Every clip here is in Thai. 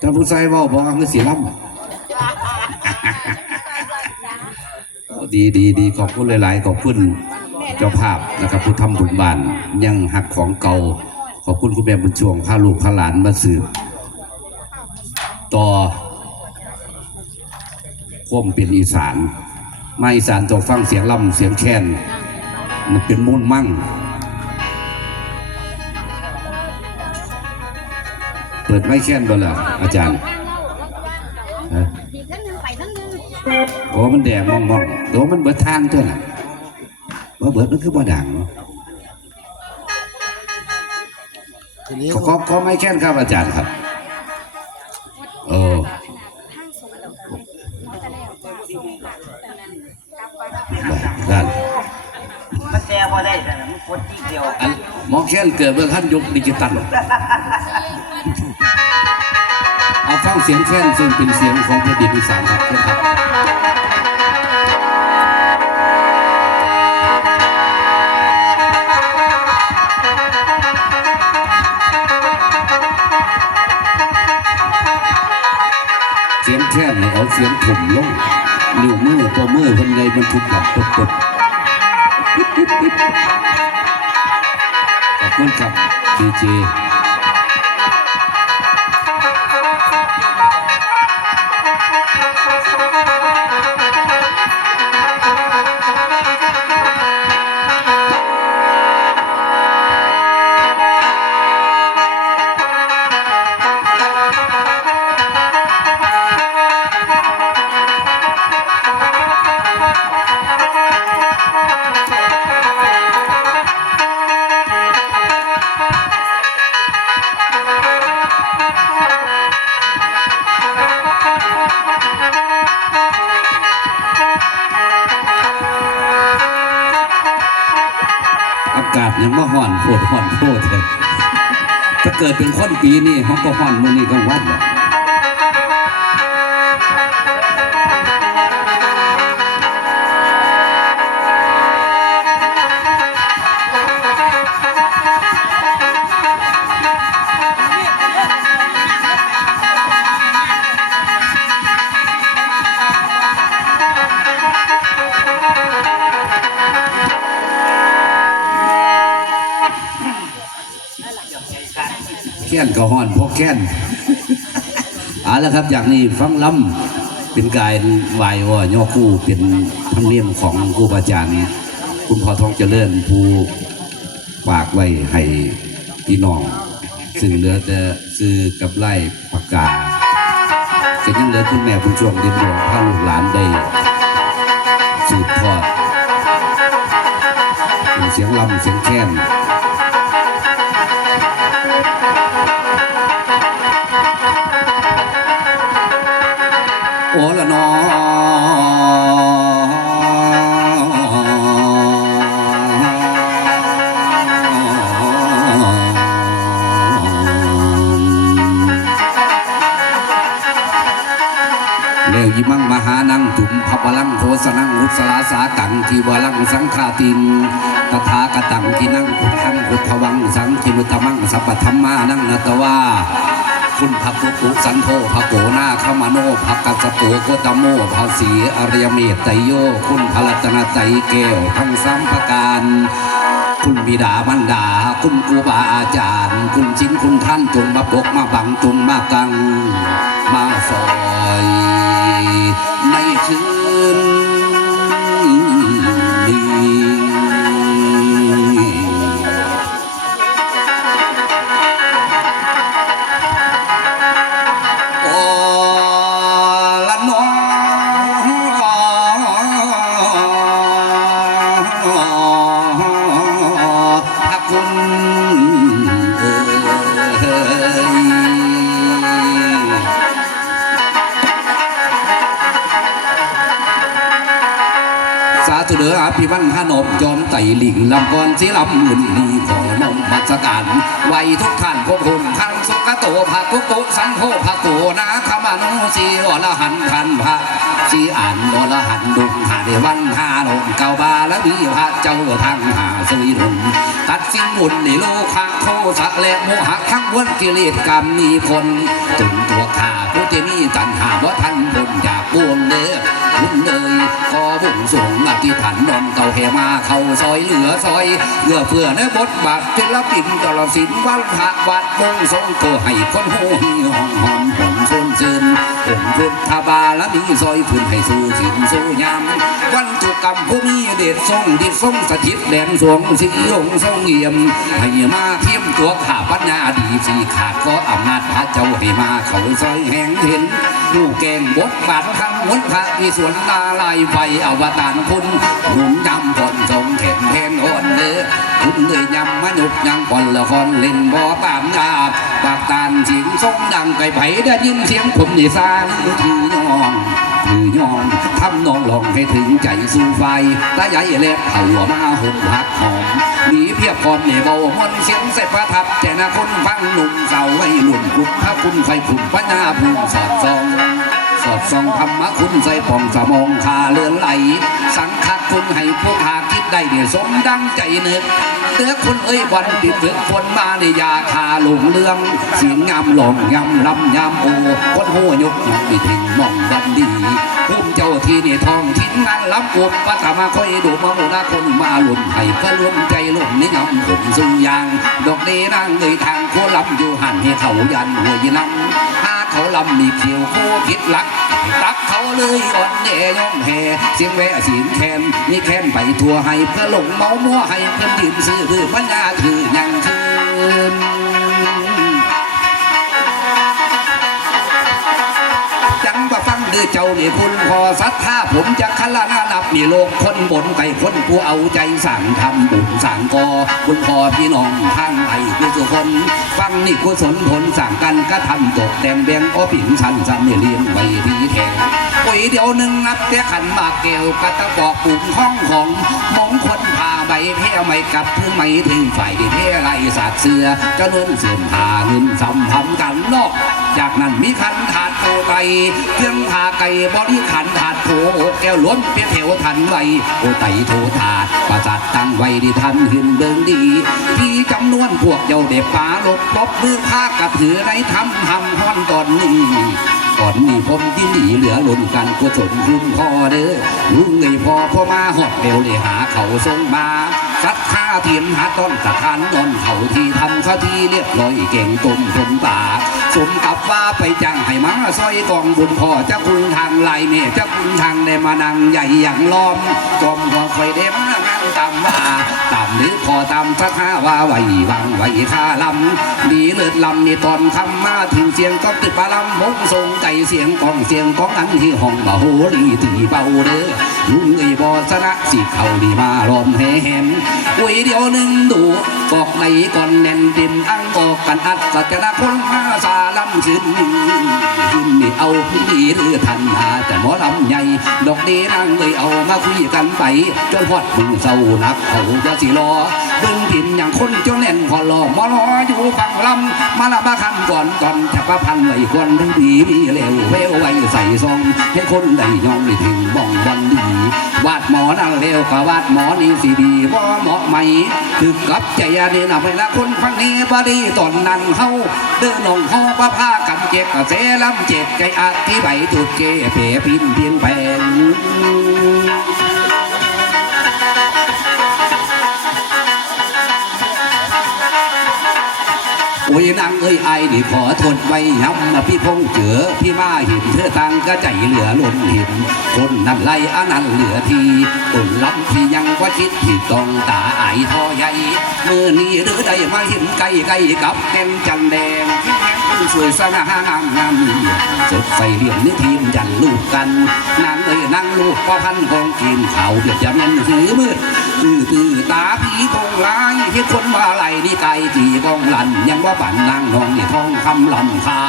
ท่านผู้ใส่เว่าบอกเอาคือสีล่ำดีดีดีขอบคุณหลาย ๆ ขอบคุณเจ้าภาพนะครับผู้ทำบุญบานยังหักของเก่า ขอบคุณคุณแม่บุญช่วงพาลูกพาหลานมาสืบต่อควมเป็นอีสาน มาอีสานต้องฟังเสียงล่ำเสียงแค้นมันเป็นมุ่นมั่ง เปิดไม่แค้นบ่ล่ะอาจารย์ฮะอีกทั้งหนึ่งไปทั้งหนึ่งโอ้มันแดงมองมองๆตัวมันเบิดทางตัวน่ะว่าเบิดมันคือบ่ดังเนาะทีนี้ขอขอขอไม่แค้นครับอาจารย์ครับโอ้ด้านมันแชร์พอได้แต่มันกดที่เดียวอันหมอแค้นเกิดเมื่อท่านยุคดิจิตัล เอาฟังเสียงแค้นซึ่งเป็นเสียงของแผ่นดินอีสานครับเชิญครับเสียงแค้นเนี่ยเอาเสียงข่มลงนิ้วมือตัวมือคนใดมันทุกหลับปดปดขอบคุณครับดีเจ ปีนี่เขาก็ห่อนมื่อนี่ก็ ค้นก็ห่อนเพราะแค้นเอาละครับอย่างนี้ฟังล้ำเป็นการไหวายว่าย่อคู่เป็นธรรมเนียมของครูบาอาจารย์คุณพ่อทองเจริญผู้ฝากไว้ให้พี่น้อง ซึ่งเหลือแต่ซื้อกับไล่ปากกาก็ยังเหลือคุณแม่คุณช่วงดินหลวงพาลูกหลานได้สืบทอดเป็นเสียงลำเสียงแค้น ละนอแล้วยิมังมหานังจุมพพลังโทสนังอุสลาสากังทีวลังสังฆาติงตถาคตังที่นั่งพุทธังพุทธวังสังคิมุตมังสัพพธรรมานังนตวา คุณพระพุกุสันโธพระโกนาขมาโนภกัสสโปโกตโมภาษีอริยเมตไตโย คุณพระรัตนไตรแก้วทั้งสามประการ คุณบิดามันดา คุณครูบาอาจารย์ คุณจินคุณท่านจงมาปกมาบังจงมากัง มาซอยในคืนนี้ ธุเดืออภิวันพนมจอมไต่หลิงลำกรศิลำมุนลีขอนมมัสการไว้ทุกท่านพบผมทั้งสุขโตภะกุโตสันโฆภะโกนาคมานุสีอรหันต์ทันพระสีอ่านอรหันต์ดุงหาเดวันหาลงเกาบาและมีพระเจ้าทางหาสุวิรุณตัดสิ้นบุญในโลกะโทสะและโมหะทั้งวนกิเลสกรรมมีผลจนตัวข้าผู้ที่มีตัณหาว่าท่านบนจากบวงเด้อ อบุญสูงอธิฐานนอนเก่าแห่มาเข้าซอยเหลือซอยเพื่อเพื่อในบทบาทศิลปินตลอดสินวัฒนวัดมงทรงตัวให้คนหูหีหอมหอม ฝนองค์พุทบาลมีซอยพื้นให้สู้สินสู้ยามวันจุกรรมผู้มีเดชทรงดิทรงสถิตแดนสวงสิองค์ทรงเยี่ยมให้มาเทียมตัวข้าปัญญาดีสีขาดก็อำนาจพระเจ้าให้มาเขาซอยแห่งเห็นผู้แกงบทบาทคำวนพระมีสวนลาลายไฟอวตารคุณหนุ่มยำผลทรงเข็นเทนอ่อนเด้อ คุณเลยยำมนุษย์ยังคนละครเล่นบ่ตามยาบปากตานเสียงทรงดังไก่ไผ่ได้ยินเสียงผมนี่ซางถือยองถือยองทำนองลองให้ถึงใจสู่ไฟตาใหญ่เล็บเข่ามาหุ่มหักหอมมีเพียบพร้อมเนี่ยเบามนเสียงเสพประทับแจนะคนฟังหนุ่มสาวให้หนุ่มคุณพระคุณไฟคุณปัญญาภูมิสอดส่อง อดส่องธรรมะคุณใส่ปองสมองคาเลือนไหล สังฆคุณให้ผู้หาคิดได้เนี่ยสมดังใจนึกเตือคุณเอ้ยวันติดฝึกคนมาในยาคาหลงเรื่องเสียงงามหลงยำลำยำโอคนหัวยกยกไปถึงมองดันดีภูมิเจ้าที่เนี่ยทองทิ้งงานรับกุบปัตมาคอยดูมาโมนาคนมาหลุนให้ก็รวมใจหลุนนิยมผมซึ่งยาง ดอกเดนั่งเลยทางโคลำอยู่หันให้เขายันหัวยนำหา เขาลำมีเขียวโคคิดลัก ตักเขาเลยอ่อนแย่อมแห่เสียงแวะเสียงแคนนี่แคนไปทั่วให้เพื่อหลงเมามัวให้เพื่อนดื่มซื้อคือปัญญาถือยังคืน งว่าฟังเดือเจ้านี่คุณพอศรัทธาผมจะคละนานับนี่โลกคนบนไก่คนผู้เอาใจสั่งทำบุญสั่งกอคุณพอพี่น้องทางไอ้คือสุคนฟังนี่กุศลผลสั่งกันก็ทำตกแต่งแบงอ้อผิงชันสันเลี้ยงไว้ดีแทงปุ๋ยเดียวหนึ่งนับแต่ขันบากเกวกระตะบอกปุ่มห้องของมงคลพาใบเพี้ไม่กลับถึงไม่ถึงฝ่ายที่เพี้ไรสาดเสือจะเลื่อนเสื่อมหาเงินสัมพันธ์กันนอก จากนั้นมีขันถาดโตไก่เครื่องทาไก่บริขันถาดโถแก้วล้วนเปียเถวทันไวโอไตโถถาดประสาทตั้งไว้ที่ทันหึนเบิงดีที่จำนวนพวกเจ้าเด็กป่าลบลบมือข้ากับถือในทำทำห้อนก่อนนี้ก่อนนี้ผมที่หนีเหลือหล่นกันกุศลคุณพ่อเด้อลุงเลยพอพ่อมาหอดเร็วเลยหาเขาทรงมาสัก ข้าเทียมหาต้นสะทานนอนเขาที่ทำข้าที่เรียบร้อยเก่งตุ่มตุ่มตาสมกับว่าไปจังให้มาซอยกองบุญพ่อเจ้าคุณทางลายเมฆเจ้าคุณทางในมานังใหญ่อย่างล้อมจอมพอคอยเด็มนั่งตามว่าตามหรือพอตามสักห้าว่าไหววางไหวข้าลำดีเลิศลำนี่ตอนคำมาถึงเสียงก็ติดปลาลำมงทรงใจเสียงกองเสียงของอันที่ห้องบ่โหรีตีเบาเด้อ ลุงเอ้ยบอสนะสิเขาดีมาลอมแหมอุ้ยเดียวหนึ่งดูบอกในก่อนแน่นเต็มอังบอกกันอัดสัจนะคนมาสาลำขึ้นขึ้นนี่เอาพี่หรือทันหาแต่หมอลำใหญ่ดอกนี้นั่งเลยเอามาคุยกันไปจนพอดมึงเศร้านักเขาจะสิรอเบิ่งผินอย่างคนเจ้าแน่นพอรอมารออยู่ฟังลำมาละมาคันก่อนก่อนจะประพันไว้ควรทั้งดีมีเร็วเววไว้ใส่ซองให้คนได้ยองได้ถึงบ้องวันดีวาดหมอนั่งเร็วกว่าวาดหมอนี่สิดีบ่เหมาะไหมถึงกับใจอันนี้นะไปละคนฟังนี้บดีตอนนั้นเฮาเดินลงห้อประพากันเจ็กกะเสลำเจ็กใจอธิบายจุดเกเปพินเพียงแปลง โอ้ยนางเอ้ยไอนี่ขอทนไว้ย้ำนะพี่พงเจือพี่มาห็นเธอตังก็ใจเหลือล้นห็นคนนั้นไล่อันนั้นเหลือทีต้นลำที่ยังว่าคิดที่ต้องตาไอทอใหญ่เมื่อนี้หรือได้มาเห็นไก่ไก่กับแก้มจันแดงสวยสง่างามงามสดใสเหลี่ยมนี่ทีมยันลูกกันนางเอ้ยนางลูกพ่อพันธุ์ของกินเขาเบียดจะเมียนหือมืด ตื้อตาผีคงลายเฮ็ดคนมาไหลนี่ไกลจีกองหลัน ยังว่าบันนางนองนี่ทองคำลำคา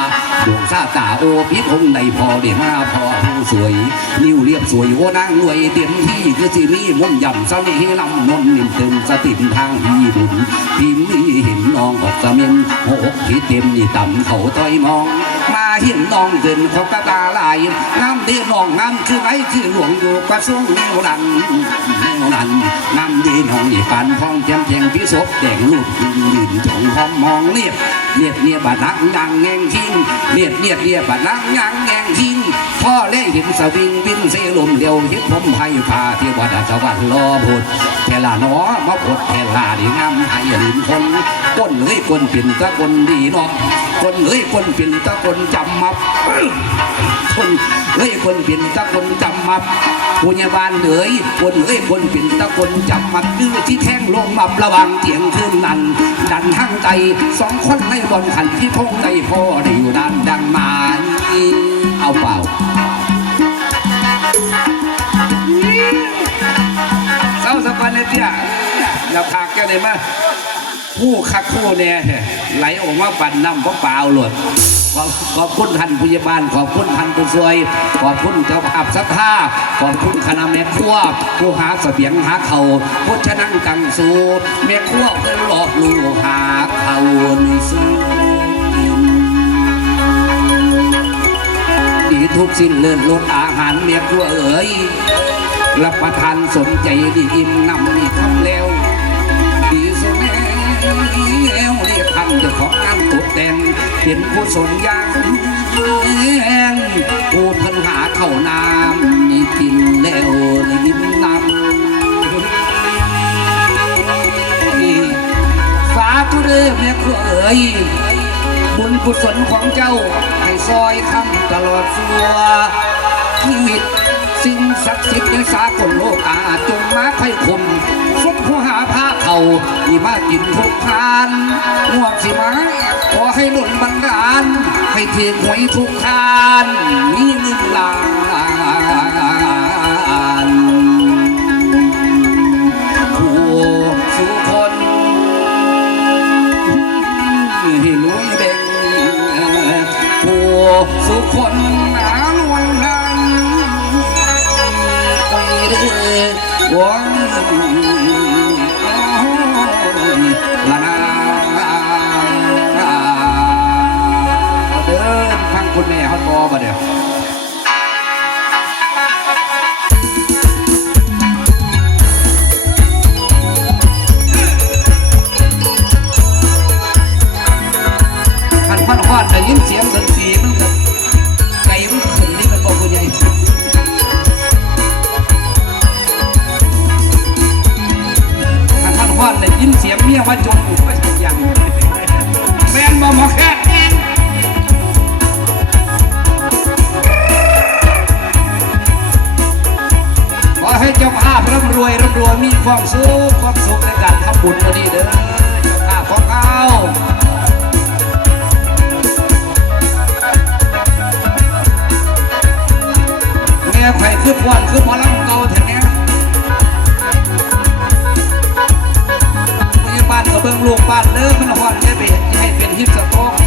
ดวงชาตาโอพิคงได้พอได้มาพอผู้สวย นิ้วเรียบสวยโอ้นางรวยเต็มที่คือสิมีมุ่นย่ำเสน่ห์ลำนนนิ่มเติมสติมทางพี่บุญพี่มีเห็นน้องออกสะเม็นโหกที่เต็มนี่ต่ำเขาต้อยมองมาเห็นน้องเดินเขากระตาลายน้ำเดีน้องน้ำคือไรคือหลวงอยู่กระทรวงแนวนันแนวนันงามเดีน้องนี่ปันพองแจมแจงพิศพแดงลูกยืนจงห้องมองเรียบเรียบเรียบบัดนักยังแงงทิ้งเรียบเรียบเรียบบัดนักยังแงงทิ้งพ่อเล่เห็นสวิงวินเสลมเดียวเห็นผมให้พาเที่วัดสวรรค์รอบุตรเทลาน้อมาพดเทลาดีงามให้ลืมคนก้นเอ้ยก้นเป็นตะก้นดีเนาะก้นเอ้ยก้นเป็นตะก้นจำมับคนเอ้ยคนเป็นตะคนจำมับผู้ใหญ่บ้านเอ๋ยคนเอ้ยคนเป็นตะคนจำมับคือที่แท่งลงมับระวังเตียงคืนนั้นดันทั้งใจสองคนในบนขันที่พงใจพ่อได้อยู่ด้านดังมา เอาเปล่าเศร้าสักวันเลยเตี้ยเราพากแกเลยมาผู้คักคู่เนี่ยไหลออกมาปั่นน้ำเพราะเปล่าหลดขอบขอบคุณท่านผู้ใหญ่บ้านขอบคุณท่านผู้ช่วย ขอบคุณเจ้าภาพสัทธาขอบคุณคณะแม่ครัวผู้หาเสบียงหาเขาผู้ชนั่งกังสูแม่ครัวเพิ่นหลอกลูกหาเขาในสู สิ้นเลิศลดอาหารเมียครัวเอ๋ยรับประทานสมใจดีอิ่มนำนี่ทำแล้ว ดีสมแล้วเรียกพันจ้าของงานตกแต่งเป็นผู้สนยางแงผู้เพิ่นหาเข้าน้ำนี่กินแล้วอิ่มนำสาธุเด้อแม่ครัวเอ๋ย กุศลของเจ้า ให้ซอยทำตลอดสัวชีวิตสิ่งศักดิ์สิทธิ์ในสากลโลกอาจงมาไข่คมสุขผู้หาผ้าเขาที่มากินทุกทานง่วงสิมาขอให้หล่นบันดาลให้เทียงหวยทุกทานมีหนึ่งหลาน ยินเสียงเมียว่าจมอยู่ก็ทุกอย่างแมนบ่มอแค่แม่นขอให้เจ้าภาพร่ำรวยร่ำรวยมีความสุขความสุขในการทำบุญวันนี้เด้อเจ้าภาพของเขาแม่ไข่คือพวนคือหมอล เบิ่งลูกบ้านเด้อมันหอนแค่ไปให้เป็นฮิปสโตรก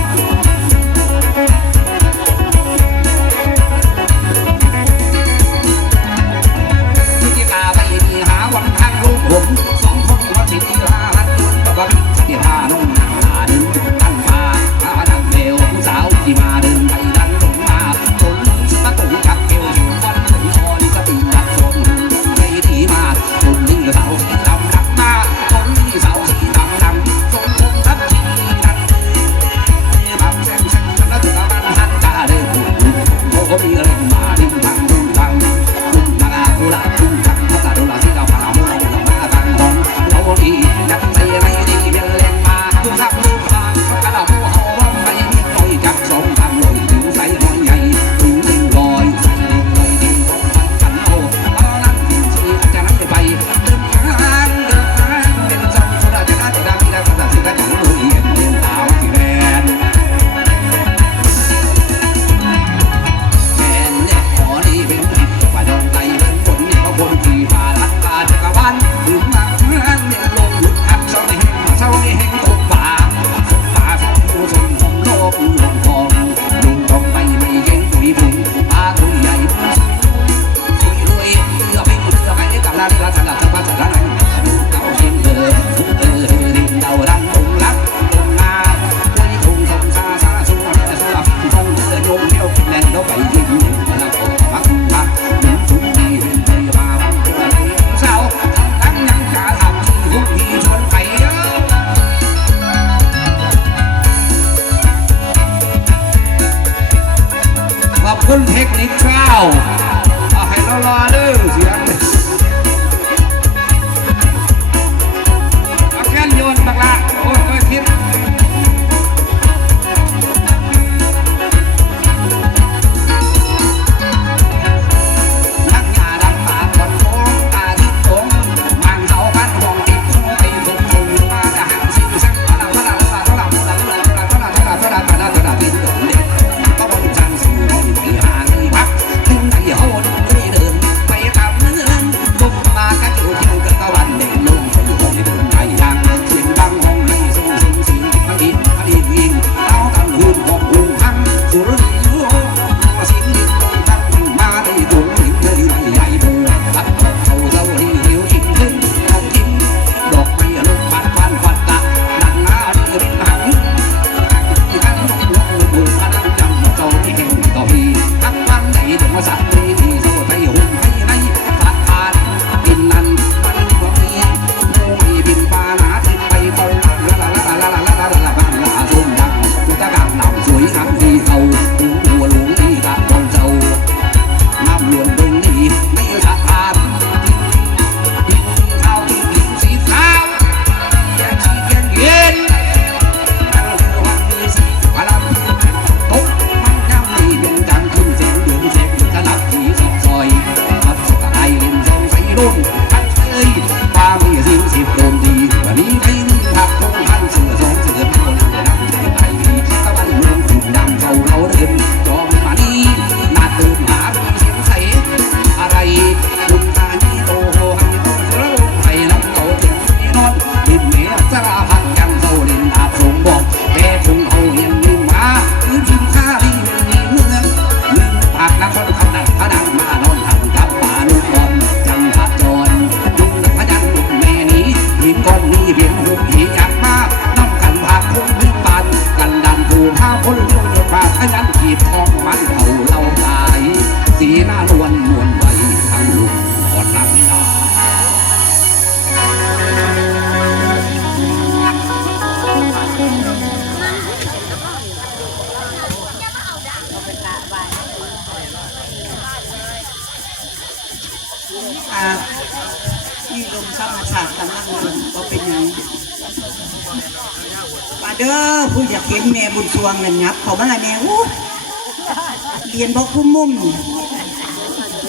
เรียนบอกผู้มุ่ม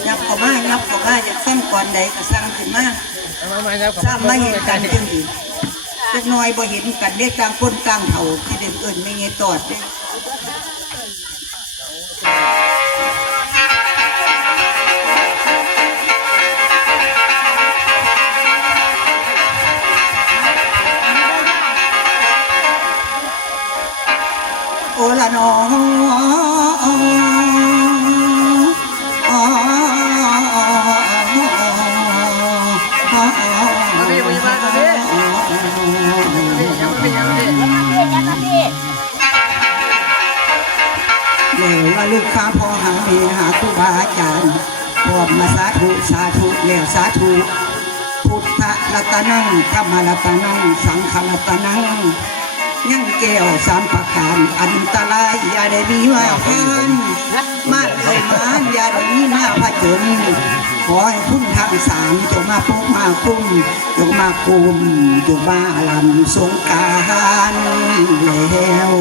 ยับเข้ามายับเข้ามาอยากสั่งก่อนใดก็สร้างขึ้นมาสร้างไม่เห็นกันจังดีจักน้อยบ่เห็นกันได้ต่างคนต่างเถ่าที่เด็กเอิญไม่เงี้ยตอดเด้โอละน้องาอาจารย์พวกมาสาธุสาธุแล้วสาธุพุทธรัตนังธรรมรัตนังสังฆรัตนังยังแก้วสามประการอันตรายอย่าได้มีว่าพันมาเลยมาอย่าได้มีมาพระจนขอให้พุ่นทางสามจงมาพกมาคุ้มจงมาคุ้มจงมาลำสงการแล้ว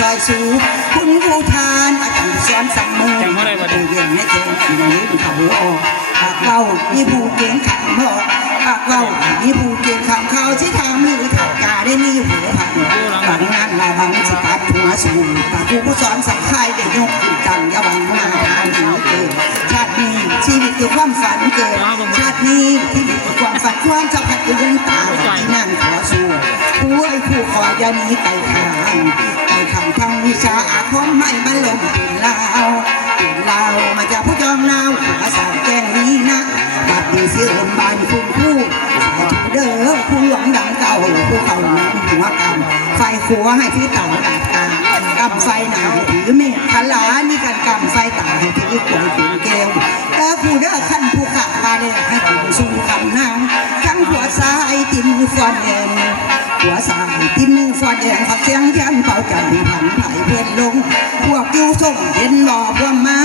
ซอยสูงคุณผู้ทานอาจารย์สอนสั่งมือเย็นให้เจอที่นี้เขาออกปากเล่ามีผู้เก่งขังหอกปากเล่ามีผู้เก่งขังเขาที่ทางมือถากกาได้มีหัวผักบางนั้นลาบางสกัดหัวสูงตากผู้สอนสังขายเด็กยกขึ้นตังยาวังมาทานหัวเกิดชาตินี้ชีวิตคือความฝันเกิดชาตินี้ที่มีความฝันความจะพัดดวนตาที่นั่งขอสู้ผู้ไอ้ผู้ขออยานีไปทาง วิชาอาคมไม่มาลงตุนลาวตุนลามาจากผู้จอมลาวภาษาแกงนี้นะบัดนี้เสียอมบานคุณผู้สาธุเด้อผู้หลวงดังเก่าผู้เขาน้ำหัวกำไฟขัวให้ที่เต่าดาดตากำไฟหนาให้ถือเมฆขลานี่กันกำไฟตาให้ถือกล้วยถือแก้วแล้วผู้เด้อขั้นผู้ขามาเลยให้ถึงสู่คำนางทั้งหัวซ้ายตินฟอนเย็น หัวซ้ายตินฟอนเย็นขับเสียงยันเป่าจันผันไผ่เพื่อนลง พวกยูส่งเห็นบ่อพวกมา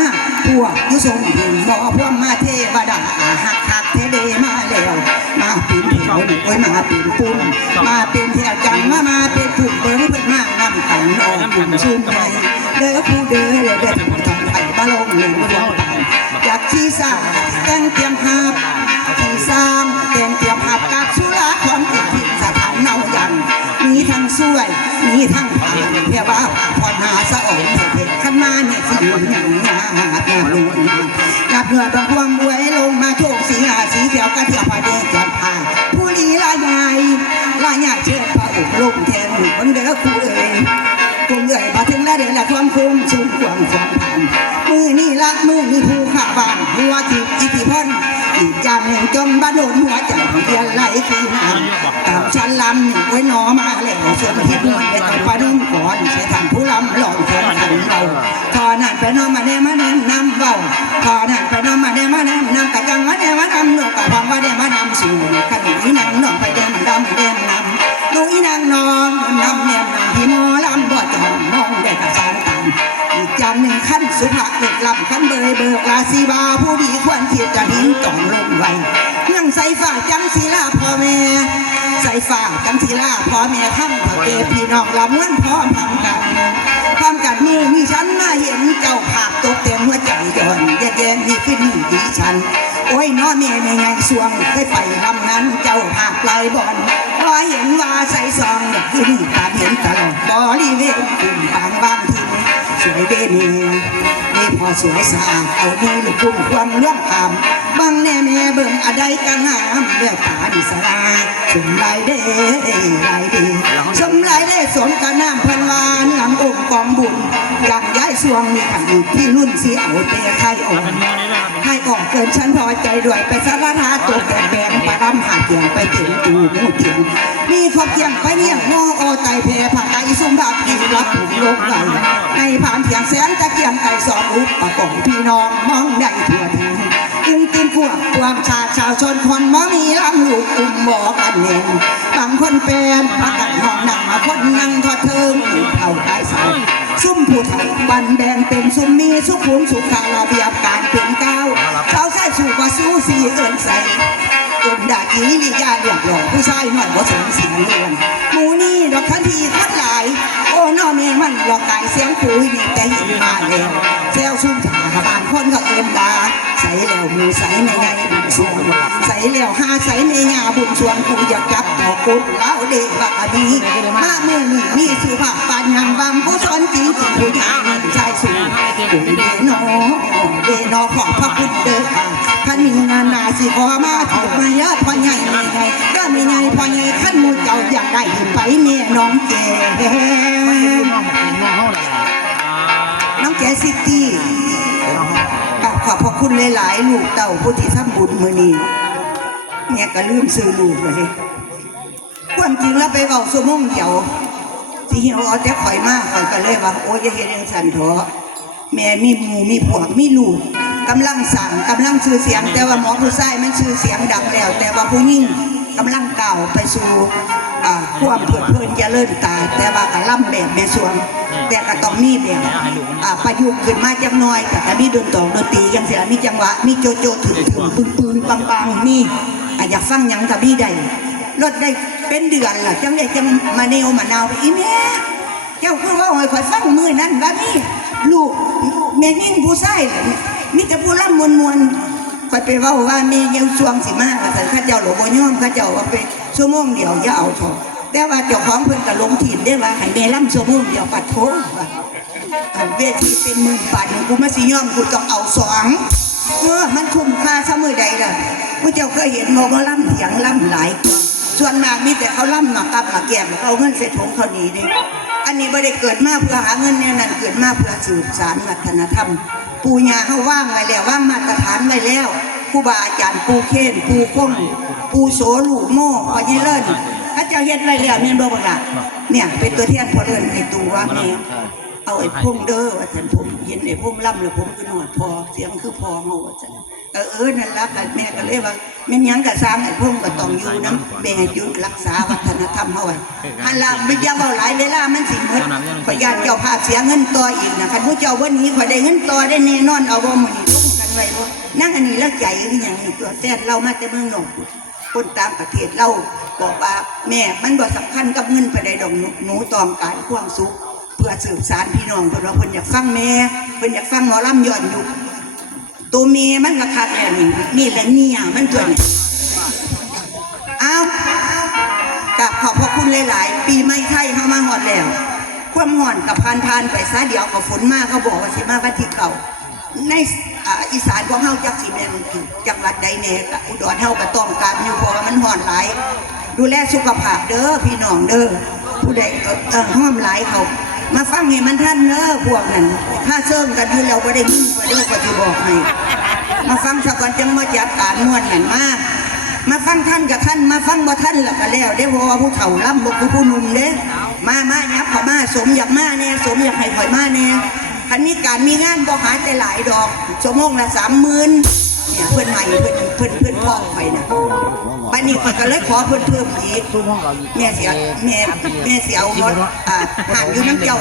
พวกยูส่งเห็นบ่อพวกมาเทวดาหักหักเทเดมาแล้วมาปีนเถวนี่โอ้ยมาปีนปุ่นมาเป็นเถวจังมามาเป็นผุ่มเบิ้งเพิ่นมานำกันออกกลุ่มชุ่มในเด้อผู้เด้อเด้อเด้อทองไผ่บาลงเล่นดวงตาอยากที่สร้างแต่งเตรียมหาที่สร้างแต่ มีทั้งผ่านเพียว่าพอนาสะอ่อนเผ็ดขันมาเนี่ยสิบุนอย่างงาหาดงาลุนกับเนื้อตะควงมวยลงมาโชคสีหาสีเขียวกระเทียมพาเดจัดผ่าผู้ลีลายใหญ่ลายใหญ่เชิดพระอุปลงแทนหนุ่มเด้อคู่เอ๋ย เดี๋ยวละความคุ้มชุ่มควงความผ่านมือนี่ละมือนี่ผู้ขาบานหัวจิตอิทธิพลอีกจานหนึ่งจมบ้านโดนหัวใจเรียนไหลคือน้ำตามชั้นลำหนึ่งไว้หนอมาแล้วส่วนที่มันไปต้องปาดึงก่อนใช้ทำผู้ลำหล่อนแทนขันเราทอนั่นไปนองมาแน่มาแน่นำเบาทอนั่นไปนองมาแน่มาแน่นำกะจังมาแน่มานำหนกกะวังว่าแน่มานำสู่ขนมอีนางนองไปแดงดำแดง เบยเบิกลาสีบาผู้ดีควรเทียจะหินต้องลงไว้ยังใส่ฝ่าจังศีลาพ่อแม่ใส่ฝ่าจังศีลาพ่อแม่ข้ามเถาเกพี่น้องลำเงินพร้อมทำกันพร้อมกันมือมีฉันมาเห็นเจ้าภาพตกเต็มหัวใจย่อนแย่แย่นี่ขึ้นดีฉันโอ้ยน้อแม่แม่ไงสวงเคยไปลำนั้นเจ้าภาพลอยบอลพอเห็นว่าใส่ซองขึ้นตาเห็นตลอดบริเวณกลุ่มบางบ้านที สวยเด่นนี่พอสวยสะอาดเอาดีลูกคุ้มความเรื่องอามบังแน่แม่เบิ่งอะไรกันงามเลือดตาดิสลาสมลายเด้ลายเด้สมลายเด้สมกันน้ำพันวาเนื่ององค์กองบุญหลังย้ายสวงมีขันอยู่ที่รุ่นสีเอาเตะไข่อ่อนให้ออกเกินฉันพอใจด้วยไปสารทาจบแต่แบงปลาดำ เกียงไปถึงตูมูเกียงมีขอบเกียงไปเนี่ยงอโอไตแพรผักไก่สุ่มผักกินรับถุงลงไหลในผ่านเถียงแสนตะเกียงไก่สองอุปประกอบพี่น้องมองได้ทั่วถึงอึ้งตีนพวกความชาชาวชนคนมอมีลำลูกอุ้มบอกันเองบางคนเป็นประกันห้องนั่งมาคนนั่งทอดเทิงเอาได้สายซุ่มผู้ไทยบันแดงเป็นซุ่มมีสุขุมสุขาระเบียบการเป็นก้าวเช้าใส่สู่กว่าสู้สีเอินใส่ เอินด่าจีลิยาเรียบร้อยผู้ชายหน่อยว่าสมเสียงเรือนหมูนี่ดอกคันทีคัดหลาย โอ้นอเมมันหลอกกายเสียงคุยนี่แต่เห็นมาแล้วแซวซุ่มถาบางคนก็เอินดาใส่แล้วมูใส่ในไงบุญสวง แล้วห้าใส่ในงาบุญสวงกูอยากจับต่อกุดแล้วเด็กว่าดีมาเมื่อนี่มีสุภาพปานยังบางผู้สอนจริงจริงผู้ชายนี่ชายสูงกูเดนอเดนอของพระพุทธเด้อค่ะขันมีงานนาสิขอมาถูกมาเยอะพ่อใหญ่ไงก็มีไงพ่อใหญ่ขั้นมูเจ้าอยากได้ไปเมียน้องแกน้องแกซิตี้กับขอบพระคุณหลายๆลูกเต่าผู้ที่ทำบุญมือนี้ เนี่ยก็ลืมซื้อลูกเลยความจริงแล้วไปเบาสมงเดียวสิเหี่ยวเอาแต่ข่อยมากข่อยก็เลยว่าโอ้ยอย่าเฮ็ดยังสันเถอะแม่มีหมูมีผัวมีลูกกำลังสั่งกำลังชื่อเสียง แต่ว่าหมอผู้ชายมันชื่อเสียงดังแล้ว แต่ว่าผู้หญิงกำลังเก้าไปสู่อ่าความเพลิดเพลินจะเจริญตา แต่ว่าก็ล่ำแบบแม่สวง แต่ก็ต้องมีแบบประยุกต์ขึ้นมาจังน้อยแต่ก็มีดนตรีดนตรียังเสียมีจังหวะมีโจโจถึงถึงปืนปืนปังปังมี อะอยากฟังหยังกับมีได้รถได้เป็นเดือนล่ะจังได้จังมาเนวมานาวอีแม่เจ้าคือว่าให้ข่อยฟังมือนั่นว่ามีลูกแม่ยิ่งผู้ชายล่มีแต่ผู้ร่ำมวลมวลๆข่อยไปเว้าว่ามียังช่วงสิมาว่าซั่ข้าเจ้าหลวงบ่ยอมข้าเจ้าว่าไปชั่วโมงเดียวอย่าเอาเถอะแต่ว่าเจ้าของเพิ่นก็ลงถิ่นได้ว่าให้แม่ล่ำชั่วโมงเดียวปัดโถว่าเวทีเป็นหมื่นบาทนี่กูมาสิยอมกูต้องเอาสอง เออมันคุ้มค่าซะมือใดล่ะผู้เจ้าเคยเห็นหมอก็ล่ำเถียงล่ำหลายส่วนมากมีแต่เขาล่ำมากับมาแก้มเขาเอาเงินใส่ถุงเขาหนีเด้อันนี้บ่ได้เกิดมาเพื่อหาเงินแนวนั้นเกิดมาเพื่อสืบสานวัฒนธรรม ปูญาเขาว่างไว้แล้วว่างมาตรฐานไว้แล้วครูบาอาจารย์ปูเคนปูก้นปูโสลูกโม่พอยี่เลิศถ้าเจ้าเฮ็ดไว้แล้วเนี่ยบอกว่าเนี่ยเป็นตัวแทนพอเลินในตัวว่าแม่ เอาไอ้พุ่มเด้อว่าฉันผมเห็นไอ้พุ่มล่ำแล้วผมคือหนวดพอเสียงคือพอเฮาว่าฉันเออเออนั่นละกันแม่ก็เลยว่าแม่นหยังกะสร้างไอ้พุ่มก็ต้องอยู่น้ำแม่อยู่รักษาวัฒนธรรมเฮาไว้หันละไม่อยาเว้าหลายเวลามันสิหมดประหยัดเจ้าภาพเสียเงินต่ออีกนะคันผู้เจ้าวันนี้ข่อยได้เงินต่อได้แน่นอนเอาบ่มื้อนี้ลงกันไว้บ่นั่งอันนี้แล้วใจคือหยังนี่ตัวแซ่เรามาแต่เมืองนอกคนตามประเทศเราบอกว่าแม่มันบ่สำคัญกับเงินไปได้ดอกหนูหนูต้องการความสุขเพื่อสืบสานพี่น้องเพิ่นว่าเพิ่นอยากฟังแม่เพิ่นอยากฟังหมอลำย้อนยุคตัวเมียมันก็คักแล้วนี่แหละเนี่ยมันตัวนี้เอากับขอบพระคุณหลาย ๆ ปีไม่ไทยเข้ามาหอดแล้ว ความหอนกับพานทานไปซะเดี๋ยวก็ฝนมากเขาบอกว่าสิมาวันที่เก่า ในอีสานของเฮาจักสิแม่นจังหวัดใดแน่ก็อุดรเฮาก็ต้องการอยู่เพราะว่ามันหอนหลายดูแลสุขภาพเด้อพี่น้องเด้อผู้ใดเออห้อมหลายเขา มาฟังให้มันท่านเด้อพวกนั้นถ้าเชิงกันอยู่แล้วบ่ได้ยินก็เด้อก็สิบอกให้มาฟังซะก่อนจังมาจัดการมวนนั่นมามาฟังท่านกับท่านมาฟังบ่ท่านล้วก็แล้วได้เพราะว่าผู้เฒ่าล่ำบ่คือผู้หนุ่มเด้มามายับเข้ามาสมอยากมาแน่สมอยากให้ข่อยมาแน่คันมีการมีงานบ่หาแต่หลายดอกชั่วโมงละ30,000 เนี่ยเพิ่นใหม่เพื่อนเพื่อนเพิ่นพ่องข่อยน่ะบัดนี้ข่อยก็เลยขอเพิ่นเพิ่มอีกแม่เสียแม่แม่เสียเอารถอ่าห่างอยู่น้ำเจ้า